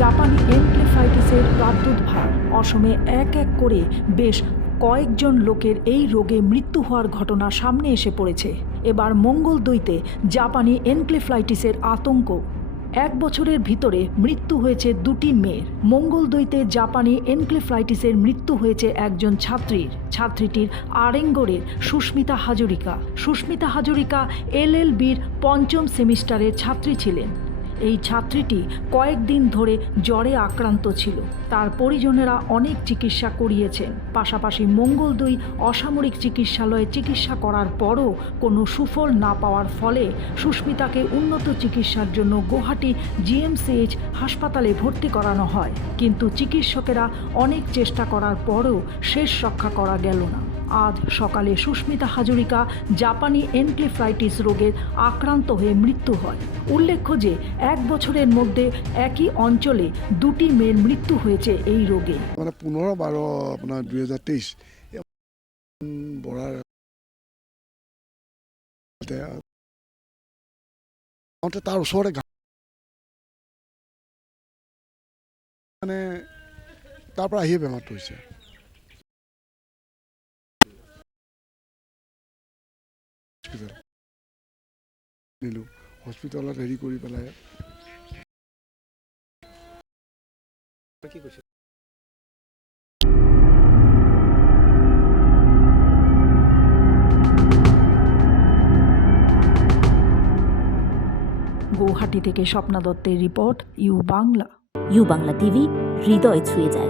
জাপানি এনকেফেলাইটিসের প্রাদুর্ভাব। অসমে এক এক করে বেশ কয়েকজন লোকের এই রোগে মৃত্যু হওয়ার ঘটনা সামনে এসে পড়েছে। এবার মঙ্গলদৈতে জাপানি এনকেফেলাইটিসের আতঙ্ক। 1 বছরের ভিতরে মৃত্যু হয়েছে 2টি মেয়ের। মঙ্গলদৈতে জাপানি এনকেফেলাইটিসের মৃত্যু হয়েছে একজন ছাত্রীটির আরেঙ্গরের সুস্মিতা হাজরিকা। সুস্মিতা হাজরিকা LLBর 5ম সেমিস্টারের ছাত্রী ছিলেন। এই ছাত্রীটি কয়েকদিন ধরে জ্বরে আক্রান্ত ছিল। তার পরিজনেরা অনেক চিকিৎসা করিয়েছেন। পাশাপাশি মঙ্গলদৈ অসামরিক চিকিৎসালয়ে চিকিৎসা করার পরও কোনো সুফল না পাওয়ার ফলে সুস্মিতাকে উন্নত চিকিৎসার জন্য গুয়াহাটি GMCH হাসপাতালে ভর্তি করানো হয়। কিন্তু চিকিৎসকেরা অনেক চেষ্টা করার পরও শেষ রক্ষা করা গেল না। আজ সকালে সুস্মিতা হাজরিকা জাপানি এনকেফেলাইটিস রোগের আক্রান্ত হয়ে মৃত্যু হয়। উল্লেখ্য যে 1 বছরের মধ্যে একই অঞ্চলে 2টি মেয়ের মৃত্যু হয়েছে এই রোগে। মানে 15-12 আপনার 2023 বড়ার তার ওচৰতে মানে তাৰ পৰা আহিয়ে বেমাৰটো হৈছে। নিলোঁ হস্পিটেলত হেৰি কৰি পেলাই কি কৈছে। গুয়াহাটি থেকে স্বপ্না দত্তের report, U Bangla. U Bangla TV, হৃদয় ছুঁয়ে যায়।